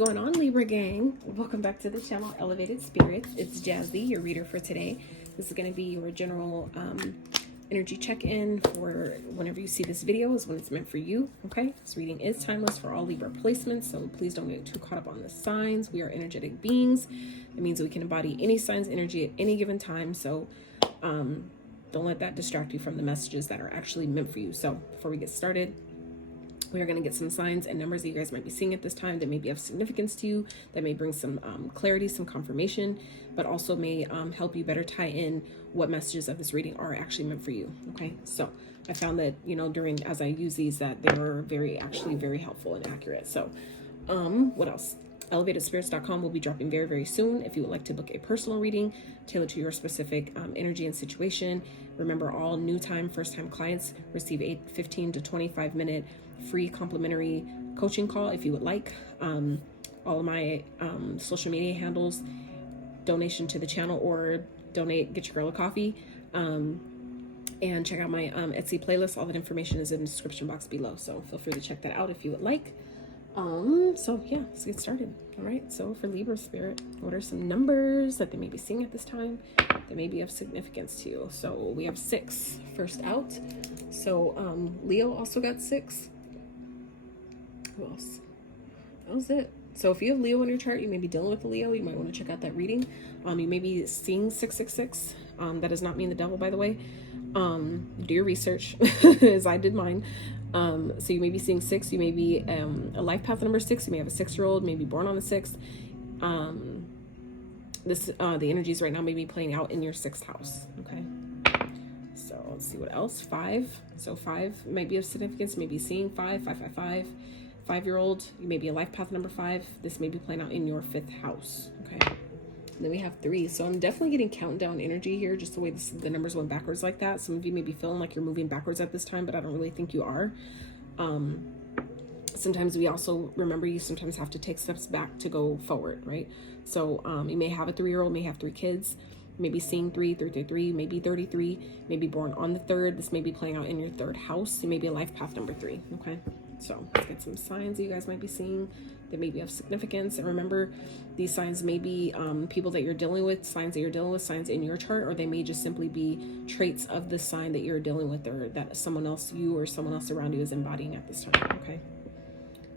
going on, Libra gang? Welcome back to the channel, Elevated Spirits. It's Jazzy, your reader for today. This is going to be your general energy check-in for whenever you see this video is when it's meant for you, okay? This reading is timeless for all Libra placements, so please don't get too caught up on the signs. We are energetic beings. It means we can embody any sign's energy at any given time, so don't let that distract you from the messages that are actually meant for you. So before we get started, we are going to get some signs and numbers that you guys might be seeing at this time that may be of significance to you, that may bring some clarity, some confirmation, but also may help you better tie in what messages of this reading are actually meant for you. Okay, so I found that, you know, as I use these, that they were actually very helpful and accurate. So what else? ElevatedSpirits.com will be dropping very, very soon. If you would like to book a personal reading tailored to your specific energy and situation, remember all new time, first time clients receive a 15 to 25 minute free complimentary coaching call if you would like. All of my social media handles, donation to the channel or donate, get your girl a coffee. And check out my Etsy playlist. All that information is in the description box below. So feel free to check that out if you would like. So yeah, let's get started. All right, so for Libra spirit, what are some numbers that they may be seeing at this time that may be of significance to you? So we have 6 first out. So Leo also got 6. Who else? That was it. So if you have Leo in your chart, you may be dealing with a Leo. You might want to check out that reading. You may be seeing 666. That does not mean the devil, by the way. Do your research as I did mine. So you may be seeing 6. You may be a life path number 6. You may have a 6-year-old, maybe born on the 6th. The energies right now may be playing out in your 6th house. Okay. So let's see what else. 5. So 5 might be of significance. You may be seeing 5, 555. 5-year-old, you may be a life path number 5. This may be playing out in your 5th house. Okay. And then we have 3. So I'm definitely getting countdown energy here, just the way the numbers went backwards like that. Some of you may be feeling like you're moving backwards at this time, but I don't really think you are. Sometimes we also, remember, you sometimes have to take steps back to go forward, right? So you may have a 3-year-old, may have 3 kids, maybe seeing 3, 333, maybe 33, maybe born on the 3rd. This may be playing out in your 3rd house. You may be a life path number 3, okay? So let's get some signs that you guys might be seeing that may be of significance. And remember, these signs may be people that you're dealing with, signs that you're dealing with, signs in your chart, or they may just simply be traits of the sign that you're dealing with, or that someone else, you or someone else around you, is embodying at this time, okay?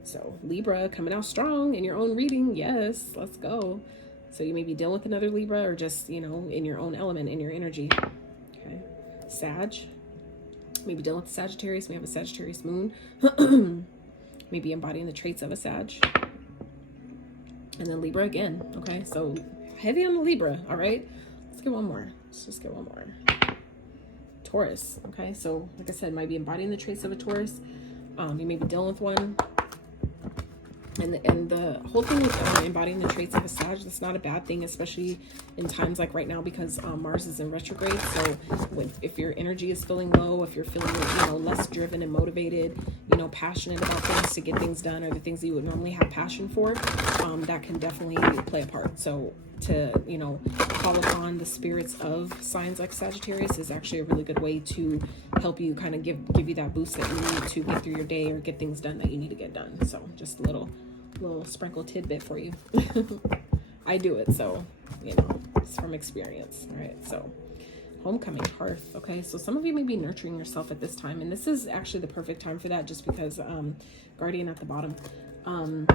So Libra coming out strong in your own reading. Yes, let's go. So you may be dealing with another Libra, or just, you know, in your own element, in your energy, okay? Sag. Maybe dealing with Sagittarius. We have a Sagittarius moon. Maybe embodying the traits of a Sag. And then Libra again. Okay, so heavy on the Libra. All right, let's get one more. Let's just get one more. Taurus. Okay, so like I said, might be embodying the traits of a Taurus. You may be dealing with one. And the whole thing with embodying the traits of a Sag, that's not a bad thing, especially in times like right now, because Mars is in retrograde. So if your energy is feeling low, if you're feeling, you know, less driven and motivated, you know, passionate about things to get things done, or the things that you would normally have passion for, that can definitely play a part. So to, you know, call upon the spirits of signs like Sagittarius is actually a really good way to help you kind of give you that boost that you need to get through your day or get things done that you need to get done. So just a little sprinkle tidbit for you. I do it, so, you know, it's from experience. All right, so homecoming, hearth. Okay, so some of you may be nurturing yourself at this time, and this is actually the perfect time for that, just because guardian at the bottom. I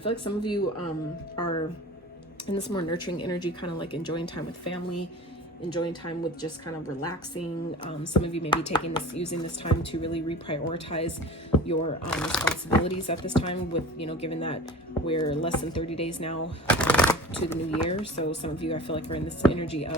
feel like some of you are in this more nurturing energy, kind of like enjoying time with family, enjoying time with just kind of relaxing. Some of you may be using this time to really reprioritize your responsibilities at this time, with, you know, given that we're less than 30 days now to the new year. So some of you, I feel like, are in this energy of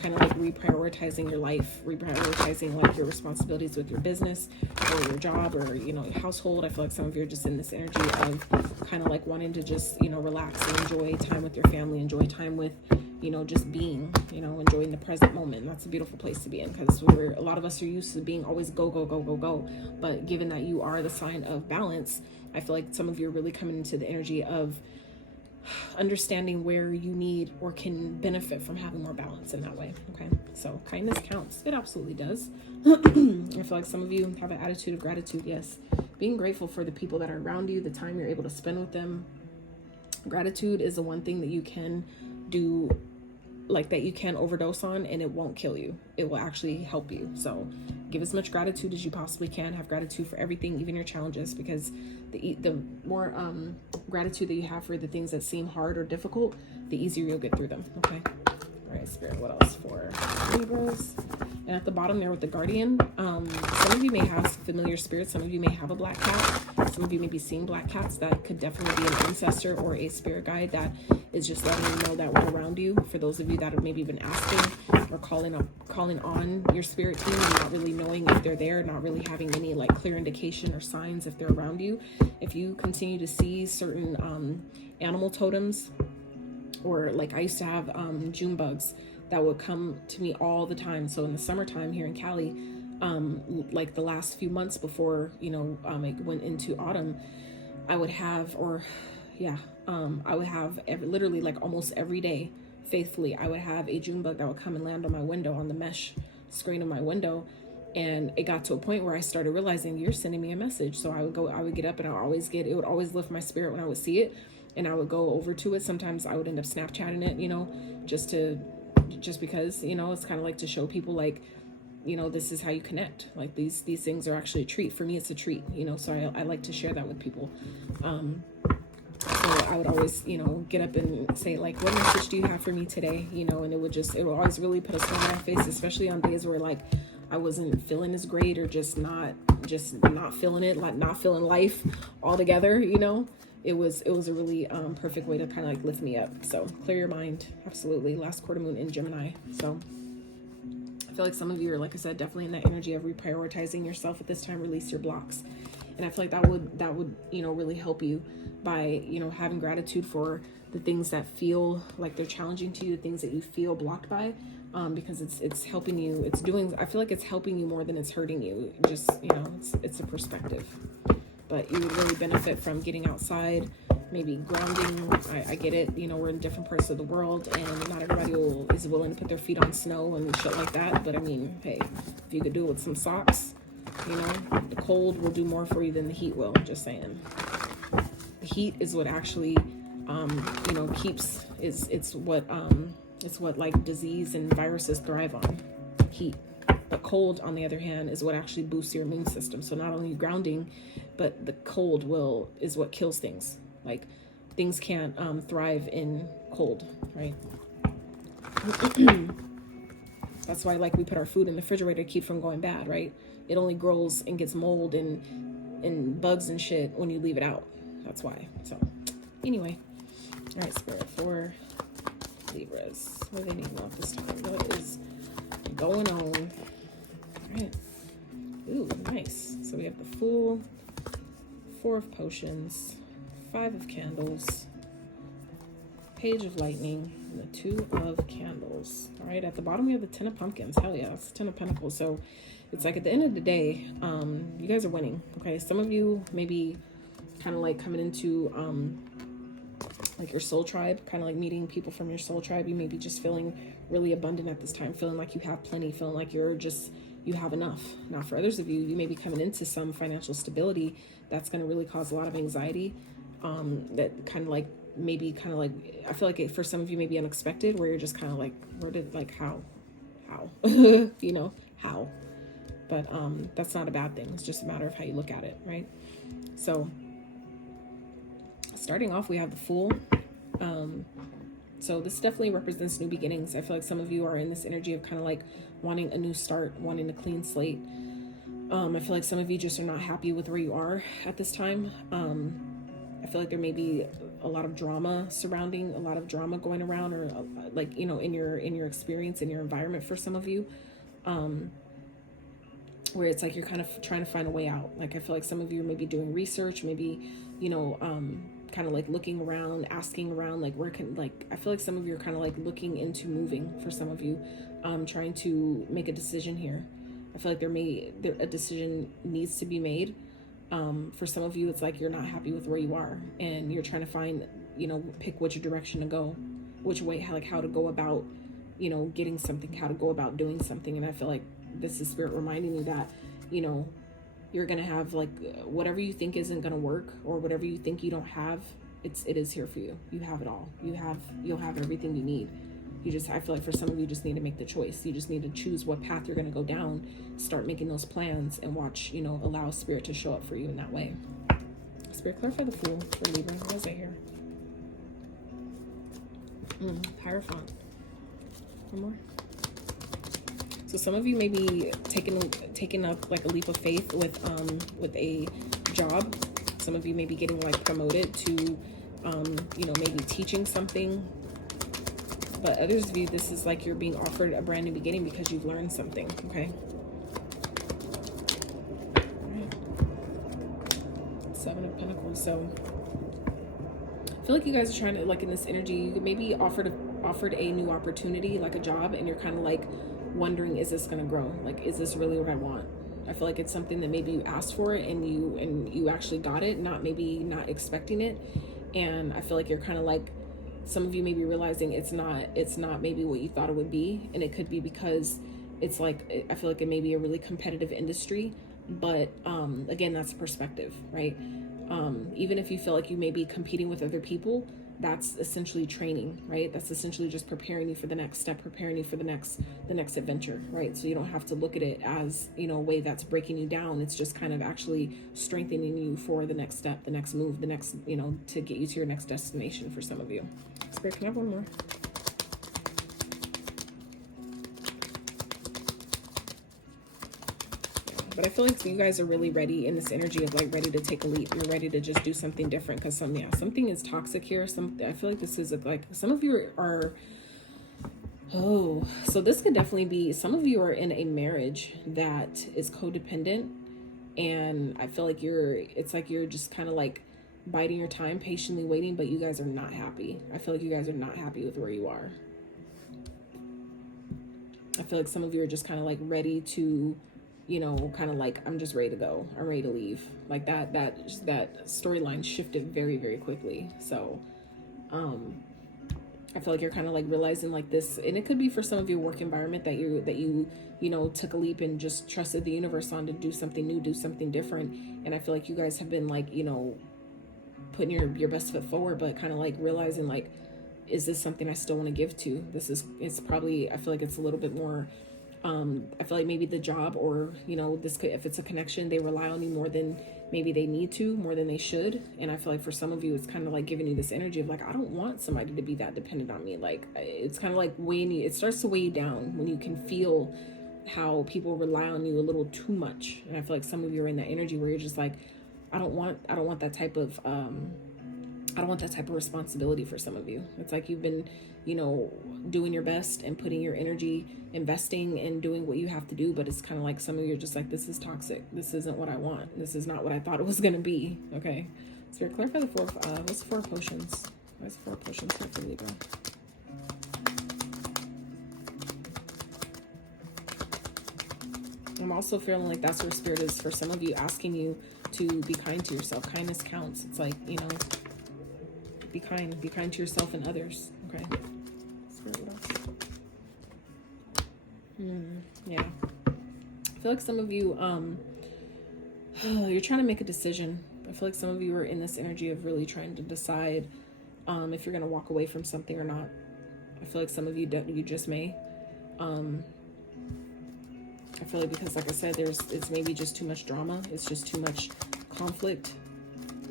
kind of like reprioritizing your life, reprioritizing like your responsibilities with your business or your job, or, you know, your household. I feel like some of you are just in this energy of kind of like wanting to just, you know, relax and enjoy time with your family, enjoy time with, you know, just being, you know, enjoying the present moment. That's a beautiful place to be in, because a lot of us are used to being always go, go, go, go, go. But given that you are the sign of balance, I feel like some of you are really coming into the energy of understanding where you need or can benefit from having more balance in that way. Okay, so kindness counts. It absolutely does. I feel like some of you have an attitude of gratitude. Yes, being grateful for the people that are around you, the time you're able to spend with them, Gratitude is the one thing that you can do, like that you can overdose on, and it won't kill you. It will actually help you. So give as much gratitude as you possibly can. Have gratitude for everything, even your challenges, because the more gratitude that you have for the things that seem hard or difficult, the easier you'll get through them. Okay. All right, Spirit, what else for Libras? And at the bottom there with the Guardian, some of you may have familiar spirits. Some of you may have a black cat. Some of you may be seeing black cats. That could definitely be an ancestor or a spirit guide that is just letting you know that we're around you. For those of you that have maybe been asking or calling on your spirit team and not really knowing if they're there, not really having any like clear indication or signs if they're around you. If you continue to see certain animal totems, or like I used to have June bugs that would come to me all the time. So in the summertime here in Cali, like the last few months before, it went into autumn, I would have, I would have literally like almost every day, faithfully, I would have a June bug that would come and land on my window, on the mesh screen of my window. And it got to a point where I started realizing, you're sending me a message. So I would get up and it would always lift my spirit when I would see it. And I would go over to it. Sometimes I would end up Snapchatting it, just because, it's kind of like to show people like, this is how you connect. Like these things are actually a treat. For me, it's a treat, so I like to share that with people. So I would always, get up and say like, what message do you have for me today? And it would always really put a smile on my face, especially on days where like I wasn't feeling as great or just not feeling it, like not feeling life altogether, It was a really perfect way to kind of like lift me up. So clear your mind. Absolutely. Last quarter moon in Gemini. So I feel like some of you are, like I said, definitely in that energy of reprioritizing yourself at this time. Release your blocks. And I feel like that would really help you by, having gratitude for the things that feel like they're challenging to you, the things that you feel blocked by, because it's helping you. I feel like it's helping you more than it's hurting you. Just, it's a perspective. But you would really benefit from getting outside, maybe grounding. I get it. We're in different parts of the world and not everybody is willing to put their feet on snow and shit like that. But I mean, hey, if you could do it with some socks, the cold will do more for you than the heat will. Just saying. The heat is what actually, keeps, it's what like disease and viruses thrive on. Heat. But cold, on the other hand, is what actually boosts your immune system. So not only grounding, but the cold is what kills things. Like things can't thrive in cold, right? That's why like we put our food in the refrigerator to keep from going bad, right? It only grows and gets mold and bugs and shit when you leave it out. That's why. So anyway, all right, Spirit, for Libras, what do they need about this time? What is going on? All right. Ooh, nice. So we have the Fool, 4 of Potions, 5 of Candles, Page of Lightning, and the 2 of Candles. All right, at the bottom we have the 10 of Pumpkins. Hell yeah, it's 10 of Pentacles. So it's like at the end of the day, you guys are winning. Okay, some of you maybe kind of like coming into like your soul tribe, kind of like meeting people from your soul tribe. You may be just feeling really abundant at this time, feeling like you have plenty, feeling like you have enough. Now for others of you, you may be coming into some financial stability that's going to really cause a lot of anxiety, that kind of like I feel like for some of you may be unexpected, where you're just kind of like, how how, but that's not a bad thing. It's just a matter of how you look at it, right? So starting off, we have the Fool. So this definitely represents new beginnings. I feel like some of you are in this energy of kind of like wanting a new start, wanting a clean slate. I feel like some of you just are not happy with where you are at this time. I feel like there may be a lot of drama going around, or like, in your experience, in your environment for some of you, where it's like you're kind of trying to find a way out. Like I feel like some of you may be doing research, maybe, kind of like looking around, asking around, like I feel like some of you are kind of like looking into moving for some of you, trying to make a decision here. I feel like a decision needs to be made. For some of you, it's like you're not happy with where you are and you're trying to find, pick which direction to go, which way, how to go about, getting something, how to go about doing something. And I feel like this is Spirit reminding you that, you're going to have like whatever you think isn't going to work, or whatever you think you don't have, it is here for you. You have it all. You'll have everything you need. I feel like for some of you just need to make the choice. You just need to choose what path you're going to go down, start making those plans, and watch, allow Spirit to show up for you in that way. Spirit, clarify the Fool for Libra. What is it here? Hierophant. One more. So some of you may be taking up like a leap of faith with a job. Some of you may be getting like promoted to, maybe teaching something. But others of you, this is like you're being offered a brand new beginning because you've learned something, okay? All right. 7 of Pentacles. So I feel like you guys are trying to, like in this energy, you may be offered a new opportunity, like a job, and you're kind of like wondering, is this going to grow? Like, is this really what I want? I feel like it's something that maybe you asked for it and you actually got it, not expecting it. And I feel like you're kind of like, some of you may be realizing it's not maybe what you thought it would be. And it could be because it's like, I feel like it may be a really competitive industry, but again, that's perspective, right? Even if you feel like you may be competing with other people, that's essentially training, right? That's essentially just preparing you for the next step, preparing you for the next adventure, right? So you don't have to look at it as, a way that's breaking you down. It's just kind of actually strengthening you for the next step, the next move, the next, to get you to your next destination for some of you. Spirit, can I have one more? But I feel like you guys are really ready in this energy of like ready to take a leap. You're ready to just do something different because something is toxic here. I feel like this is like some of you are. Oh, so this could definitely be, some of you are in a marriage that is codependent, and I feel like it's like you're just kind of like biding your time, patiently waiting, but you guys are not happy. I feel like you guys are not happy with where you are. I feel like some of you are just kind of like ready to, kind of like, I'm just ready to go. I'm ready to leave. Like that storyline shifted very, very quickly. So, I feel like you're kind of like realizing like this, and it could be for some of your work environment that you took a leap and just trusted the universe on to do something new, do something different. And I feel like you guys have been like, putting your best foot forward, but kind of like realizing like, is this something I still want to give to? It's probably, I feel like it's a little bit more, I feel like maybe the job or, this could, if it's a connection, they rely on you more than maybe they need to, more than they should. And I feel like for some of you, it's kind of like giving you this energy of like, I don't want somebody to be that dependent on me. Like, it's kind of like it starts to weigh you down when you can feel how people rely on you a little too much. And I feel like some of you are in that energy where you're just like, I don't want that type of, I don't want that type of responsibility for some of you. It's like you've been, doing your best and putting your energy, investing and doing what you have to do. But it's kind of like some of you are just like, this is toxic. This isn't what I want. This is not what I thought it was going to be. Okay. So clarify the what's the 4 of potions? What's the 4 of potions here for Libra? I'm also feeling like that's where Spirit is for some of you, asking you to be kind to yourself. Kindness counts. It's like, be kind to yourself and others. Okay. Spirit, what else? Yeah. I feel like some of you, you're trying to make a decision. I feel like some of you are in this energy of really trying to decide if you're going to walk away from something or not. I feel like some of you just may. I feel like because, like I said, it's maybe just too much drama. It's just too much conflict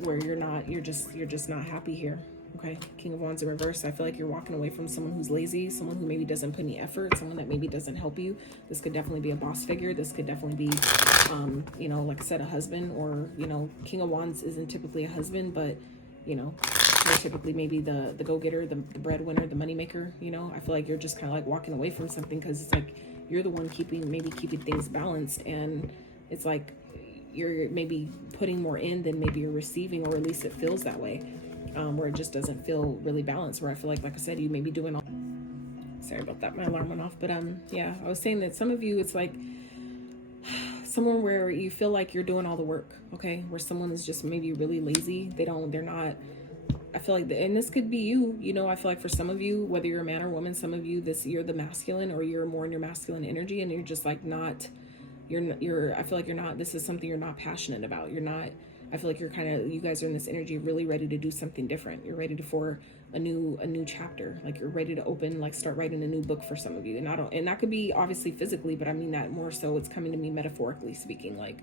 where you're just not happy here. Okay. King of Wands in reverse. I feel like you're walking away from someone who's lazy, someone who maybe doesn't put any effort, someone that maybe doesn't help you. This could definitely be a boss figure. This could definitely be, like I said, a husband, or, King of Wands isn't typically a husband, but, they're typically maybe the go-getter, the breadwinner, the moneymaker. I feel like you're just kind of like walking away from something because it's like you're the one keeping things balanced, and it's like you're maybe putting more in than maybe you're receiving, or at least it feels that way, where it just doesn't feel really balanced, where I feel like I said, you may be doing all, sorry about that, my alarm went off, but yeah, I was saying that some of you, it's like someone where you feel like you're doing all the work, okay, where someone is just maybe really lazy, they're not, I feel like, and this could be you, I feel like for some of you, whether you're a man or woman, some of you, you're the masculine, or you're more in your masculine energy, and you're just like not, I feel like you're not, this is something you're not passionate about. You're not I feel like you guys are in this energy really ready to do something different. You're ready for a new chapter. Like you're ready to open, like start writing a new book for some of you. And that could be obviously physically, but I mean that more so it's coming to me metaphorically speaking. Like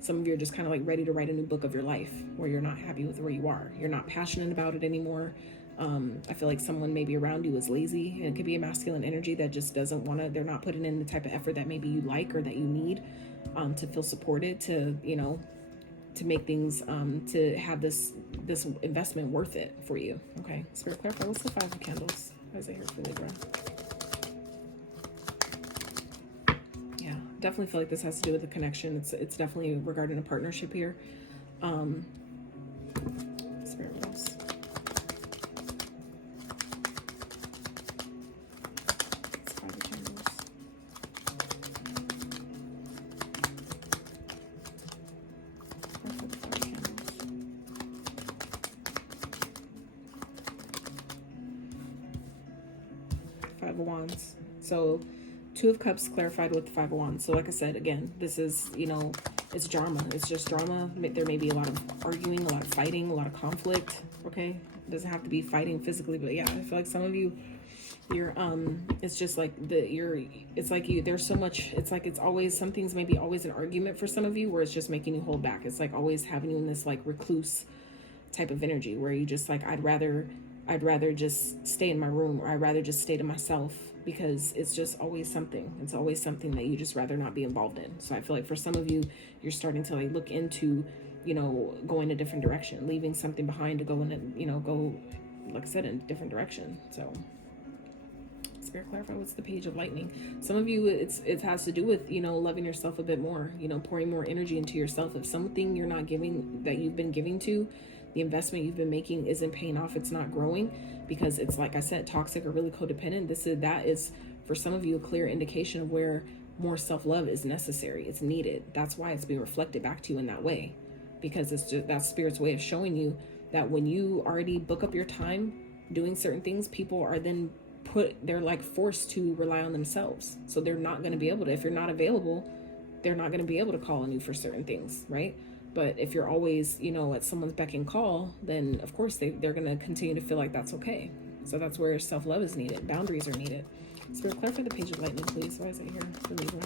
some of you are just kind of like ready to write a new book of your life where you're not happy with where you are. You're not passionate about it anymore. I feel like someone maybe around you is lazy, and it could be a masculine energy that just doesn't want to, they're not putting in the type of effort that maybe you like or that you need to feel supported, to, you know, to make things, to have this investment worth it for you. Okay, Spirit, clarify, what's the 5 of candles? Why is it here for Libra? Yeah, definitely feel like this has to do with the connection. It's definitely regarding a partnership here. Spirit, what else? It's 5 of candles. Five of Wands. So 2 of Cups clarified with the 5 of Wands. So like I said, again, this is, you know, it's drama. It's just drama. There may be a lot of arguing, a lot of fighting, a lot of conflict. Okay, it doesn't have to be fighting physically, but yeah, I feel like some of you, you're it's just like it's like there's so much, it's like it's always, something's maybe always an argument for some of you where it's just making you hold back. It's like always having you in this like recluse type of energy where you just like, I'd rather just stay in my room, or I'd rather just stay to myself, because it's just always something. It's always something that you just rather not be involved in. So I feel like for some of you, you're starting to like look into, you know, going a different direction, leaving something behind to go in a, you know, go, like I said, in a different direction. So Spirit, clarify, what's the Page of Lightning? Some of you, it has to do with, you know, loving yourself a bit more, you know, pouring more energy into yourself. If something you're not giving, that you've been giving to, the investment you've been making isn't paying off, it's not growing, because it's, like I said, toxic or really codependent. That is for some of you a clear indication of where more self-love is necessary. It's needed. That's why it's being reflected back to you in that way, because it's just that Spirit's way of showing you that when you already book up your time doing certain things, people are then they're like forced to rely on themselves. So they're not going to be able to, if you're not available, they're not going to be able to call on you for certain things, right? But if you're always, you know, at someone's beck and call, then of course they're going to continue to feel like that's okay. So that's where self-love is needed. Boundaries are needed. Spirit, clarify the Page of Lightning, please. Why is it here for Libra?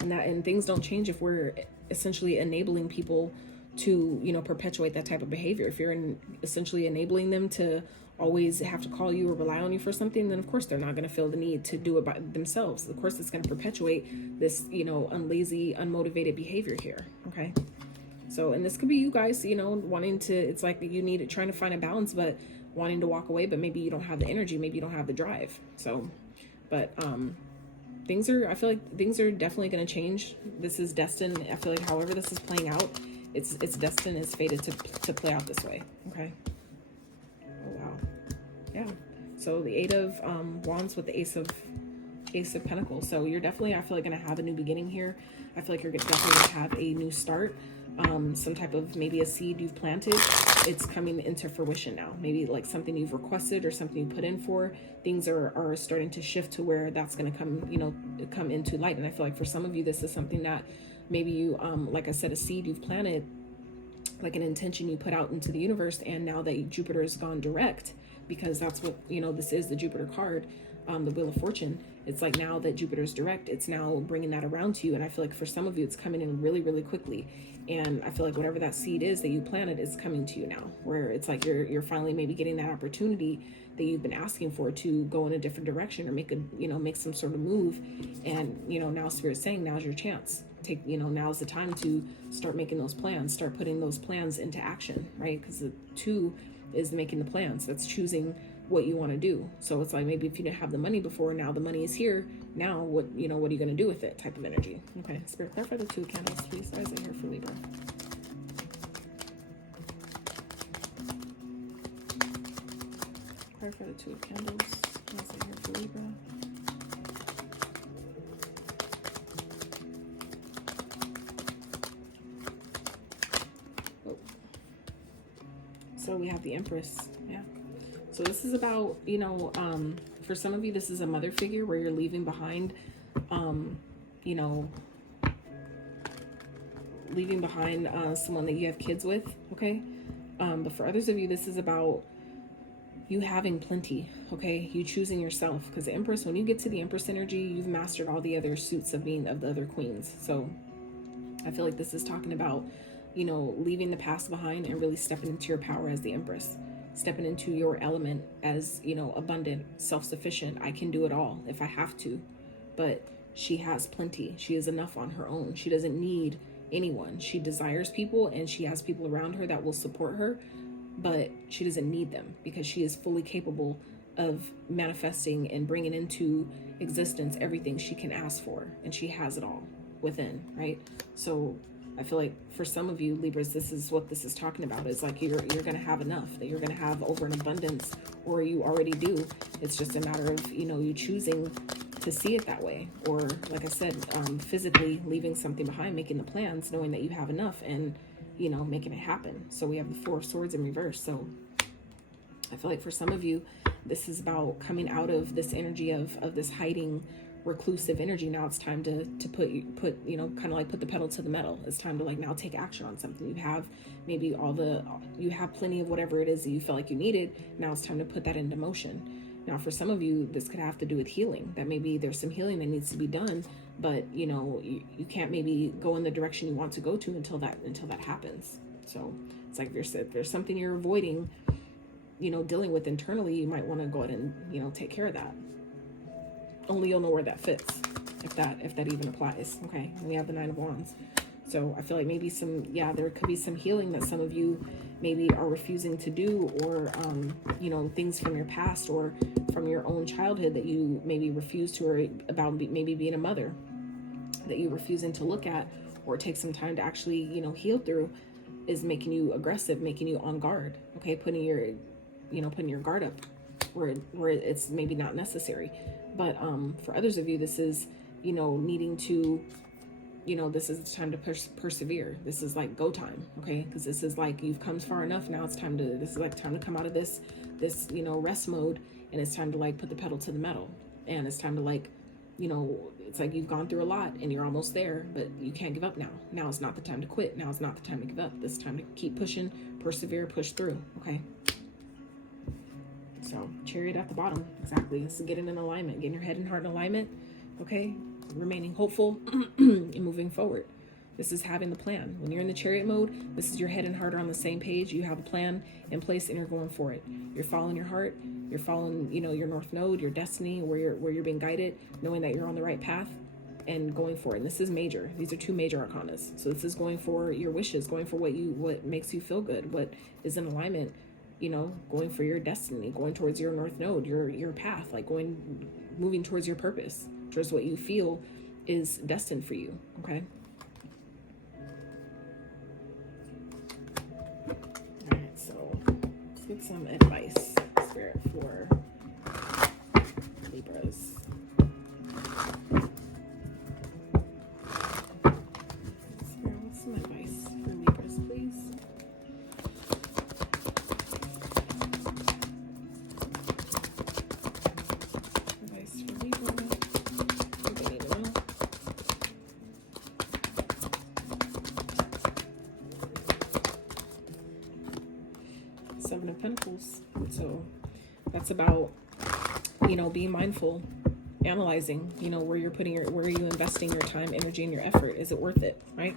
And things don't change if we're essentially enabling people to, you know, perpetuate that type of behavior. If you're essentially enabling them to always have to call you or rely on you for something, then of course they're not going to feel the need to do it by themselves. Of course, it's going to perpetuate this, you know, unlazy, unmotivated behavior here. Okay. So, and this could be you guys, you know, wanting to, it's like you need it, trying to find a balance, but wanting to walk away, but maybe you don't have the energy, maybe you don't have the drive. So, but, I feel like things are definitely going to change. This is destined. I feel like however this is playing out, it's destined, it's fated to play out this way. Okay. Oh, wow. Yeah. So the 8 of Wands with the Ace of Pentacles. So you're definitely, I feel like, going to have a new beginning here. I feel like you're definitely going to have a new start. Some type of, maybe a seed you've planted, it's coming into fruition now. Maybe like something you've requested or something you put in for, things are starting to shift to where that's going to come, you know, come into light. And I feel like for some of you, this is something that maybe you, like I said, a seed you've planted, like an intention you put out into the universe. And now that Jupiter has gone direct, because that's what, you know, this is the Jupiter card, the Wheel of Fortune. It's like now that Jupiter's direct, it's now bringing that around to you. And I feel like for some of you, it's coming in really, really quickly. And I feel like whatever that seed is that you planted is coming to you now, where it's like you're finally maybe getting that opportunity that you've been asking for to go in a different direction or make some sort of move. And, you know, now Spirit's saying, now's your chance. Now's the time to start making those plans, start putting those plans into action, right? Because the 2 is making the plans. That's choosing what you want to do. So it's like, maybe if you didn't have the money before, now the money is here. Now what are you going to do with it, type of energy. Okay, Spirit, clarify the 2 of candles, please. Why is it here for Libra? Clarify the 2 of candles. Why is it here for Libra? Oh. So we have the Empress. Yeah. So this is about, you know, for some of you, this is a mother figure where you're leaving behind, you know, leaving behind someone that you have kids with, okay? But for others of you, this is about you having plenty, okay? You choosing yourself, because the Empress, when you get to the Empress energy, you've mastered all the other suits of being of the other queens. So I feel like this is talking about, you know, leaving the past behind and really stepping into your power as the Empress, stepping into your element as, you know, abundant, self-sufficient. I can do it all if I have to. But she has plenty. She is enough on her own. She doesn't need anyone. She desires people, and she has people around her that will support her, but she doesn't need them, because she is fully capable of manifesting and bringing into existence everything she can ask for, and she has it all within, right? So I feel like for some of you Libras, this is what this is talking about. It's like you're going to have enough, that you're going to have over an abundance, or you already do. It's just a matter of, you know, you choosing to see it that way, or like I said, physically leaving something behind, making the plans, knowing that you have enough, and, you know, making it happen. So we have the Four of Swords in reverse. So I feel like for some of you, this is about coming out of this energy of this hiding, reclusive energy. Now it's time to put you know, kind of like put the pedal to the metal. It's time to like now take action on something. You have maybe you have plenty of whatever it is that you felt like you needed. Now it's time to put that into motion. Now for some of you, this could have to do with healing, that maybe there's some healing that needs to be done, but you know, you can't maybe go in the direction you want to go to until that happens. So it's like there's something you're avoiding, you know, dealing with internally. You might want to go ahead and, you know, take care of that. Only you'll know where that fits, if that even applies. Okay, and we have the Nine of Wands. So I feel like maybe there could be some healing that some of you maybe are refusing to do, or you know, things from your past or from your own childhood that you maybe refuse to, or about maybe being a mother that you're refusing to look at or take some time to actually, you know, heal through, is making you aggressive, making you on guard. Okay, putting your guard up where it's maybe not necessary. But for others of you, this is, you know, needing to, you know, this is the time to persevere. This is like go time, okay? Because this is like you've come far enough. Now it's time to, this is like time to come out of this, you know, rest mode, and it's time to like put the pedal to the metal. And it's time to like, you know, it's like you've gone through a lot and you're almost there, but you can't give up now. Now is not the time to quit. Now is not the time to give up. This is time to keep pushing, persevere, push through, okay? So Chariot at the bottom, exactly. This is getting in alignment, getting your head and heart in alignment, okay? Remaining hopeful and moving forward. This is having the plan. When you're in the Chariot mode, this is your head and heart are on the same page. You have a plan in place and you're going for it. You're following your heart. You're following, you know, your North Node, your destiny, where you're being guided, knowing that you're on the right path and going for it. And this is major. These are two major arcanas. So this is going for your wishes, going for what makes you feel good, what is in alignment, you know, going for your destiny, going towards your North Node, your path, like moving towards your purpose, towards what you feel is destined for you, okay? All right, so let's get some advice, Spirit, for Libras. Spirit, what's some advice for Libras, please? Advice for Libra. What they need to know. Seven of Pentacles. So that's about, you know, being mindful, analyzing, you know, where are you investing your time, energy, and your effort? Is it worth it, right?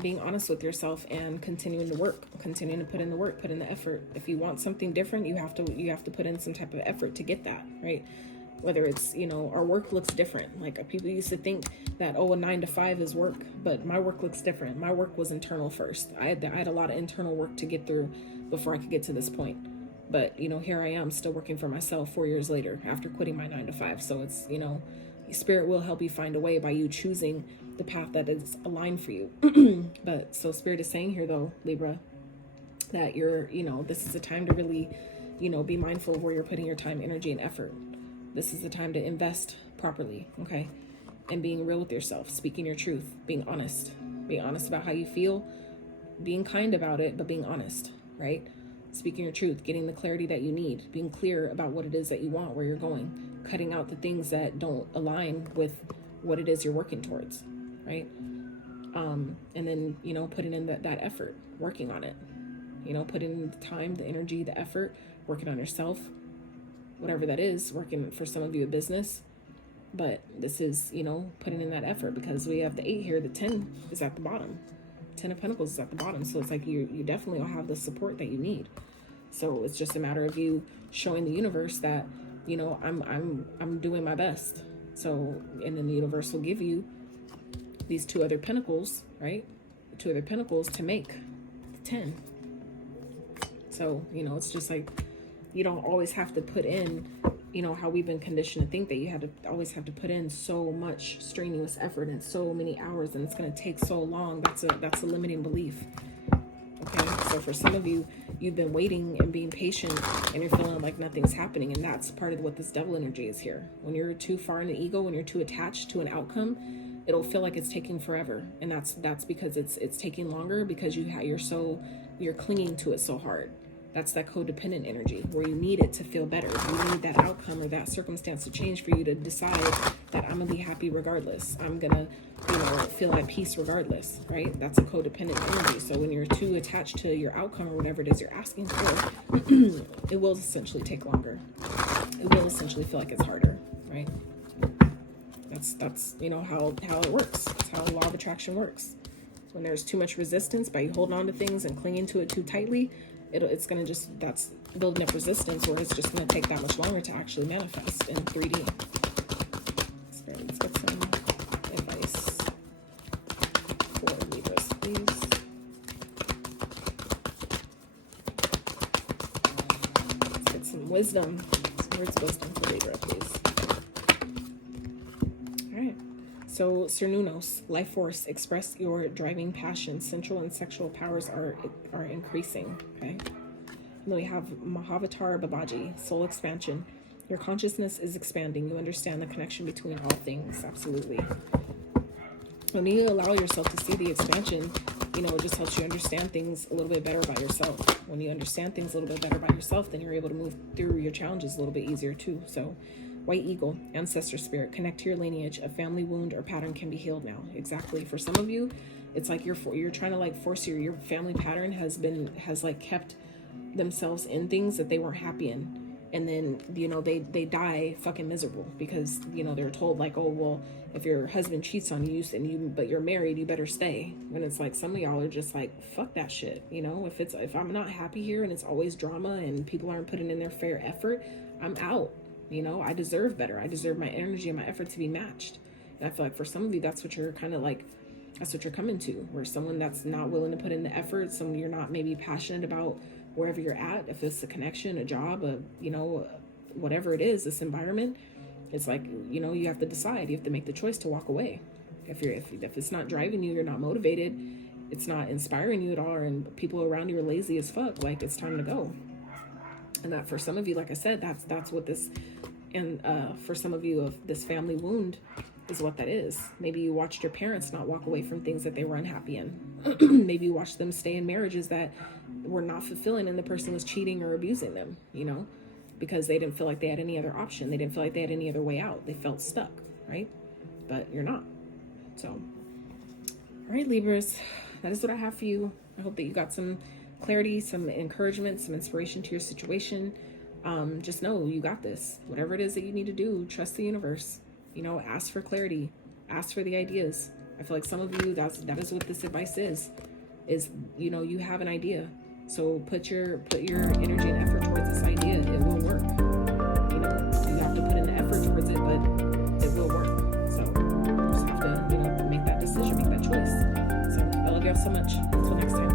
Being honest with yourself and continuing to put in the work, put in the effort. If you want something different, you have to put in some type of effort to get that, right? Whether it's, you know, our work looks different. Like people used to think that, oh, a 9 to 5 is work, but my work looks different. My work was internal first. I had a lot of internal work to get through before I could get to this point. But, you know, here I am still working for myself 4 years later after quitting my 9 to 5. So it's, you know, Spirit will help you find a way by you choosing the path that is aligned for you. But so Spirit is saying here, though, Libra, that you're, you know, this is a time to really, you know, be mindful of where you're putting your time, energy, and effort. This is the time to invest properly, okay? And being real with yourself, speaking your truth, being honest about how you feel, being kind about it, but being honest, right? Speaking your truth, getting the clarity that you need, being clear about what it is that you want, where you're going, cutting out the things that don't align with what it is you're working towards, right? And then, you know, putting in that effort, working on it, you know, putting in the time, the energy, the effort, working on yourself, whatever that is, working for some of you a business. But this is, you know, putting in that effort, because we have the 8 here, the 10 is at the bottom. 10 of Pentacles is at the bottom. So it's like you definitely will have the support that you need. So it's just a matter of you showing the universe that, you know, I'm doing my best. So, and then the universe will give you these 2 other pentacles, right? The 2 other pentacles to make the 10. So, you know, it's just like, you don't always have to put in, you know, how we've been conditioned to think that you have to always have to put in so much strenuous effort and so many hours, and it's going to take so long. That's a limiting belief. Okay, so for some of you, you've been waiting and being patient, and you're feeling like nothing's happening, and that's part of what this devil energy is here. When you're too far in the ego, when you're too attached to an outcome, it'll feel like it's taking forever, and that's because it's taking longer, because you're clinging to it so hard. That's that codependent energy, where you need it to feel better. You need that outcome or that circumstance to change for you to decide that I'm gonna be happy regardless. I'm gonna, you know, feel at peace regardless, right? That's a codependent energy. So when you're too attached to your outcome or whatever it is you're asking for, it will essentially take longer. It will essentially feel like it's harder, right? That's you know how it works. That's how the law of attraction works. When there's too much resistance by you holding on to things and clinging to it too tightly, it's going to that's building up resistance, where it's just going to take that much longer to actually manifest in 3D. So let's get some advice for Libras, please. Let's get some wisdom, some words of wisdom for Libra, please. All right. So Cernunnos, life force, express your driving passion. Sensual and sexual powers are increasing. Okay. And then we have Mahavatar Babaji, soul expansion. Your consciousness is expanding. You understand the connection between all things. Absolutely. When you allow yourself to see the expansion, you know, it just helps you understand things a little bit better by yourself. When you understand things a little bit better by yourself, then you're able to move through your challenges a little bit easier too. So White Eagle, ancestor spirit, connect to your lineage. A family wound or pattern can be healed now. Exactly. For some of you, it's like you're trying to like force your family pattern has like kept themselves in things that they weren't happy in. And then, you know, they die fucking miserable because, you know, they're told like, oh, well, if your husband cheats on you but you're married, you better stay. When it's like, some of y'all are just like, fuck that shit. You know, if I'm not happy here and it's always drama and people aren't putting in their fair effort, I'm out. You know, I deserve better. I deserve my energy and my effort to be matched. And I feel like for some of you, that's what you're kind of like, that's what you're coming to, where someone that's not willing to put in the effort, someone you're not maybe passionate about wherever you're at, if it's a connection, a job, you know, whatever it is, this environment, it's like, you know, you have to decide, you have to make the choice to walk away. If it's not driving you, you're not motivated, it's not inspiring you at all, and people around you are lazy as fuck, like it's time to go. And that for some of you, like I said, that's what this, and for some of you of this family wound is what that is. Maybe you watched your parents not walk away from things that they were unhappy in. Maybe you watched them stay in marriages that were not fulfilling and the person was cheating or abusing them, you know, because they didn't feel like they had any other option. They didn't feel like they had any other way out. They felt stuck, right? But you're not. So, all right, Libras, that is what I have for you. I hope that you got some clarity, some encouragement, some inspiration to your situation. Just know you got this. Whatever it is that you need to do, trust the universe. You know, ask for clarity, ask for the ideas. I feel like some of you, that is what this advice is, you know, you have an idea. So put your energy and effort towards this idea. It will work. You know, you have to put in the effort towards it, but it will work. So you just have to, you know, make that decision, make that choice. So I love y'all so much. Until next time.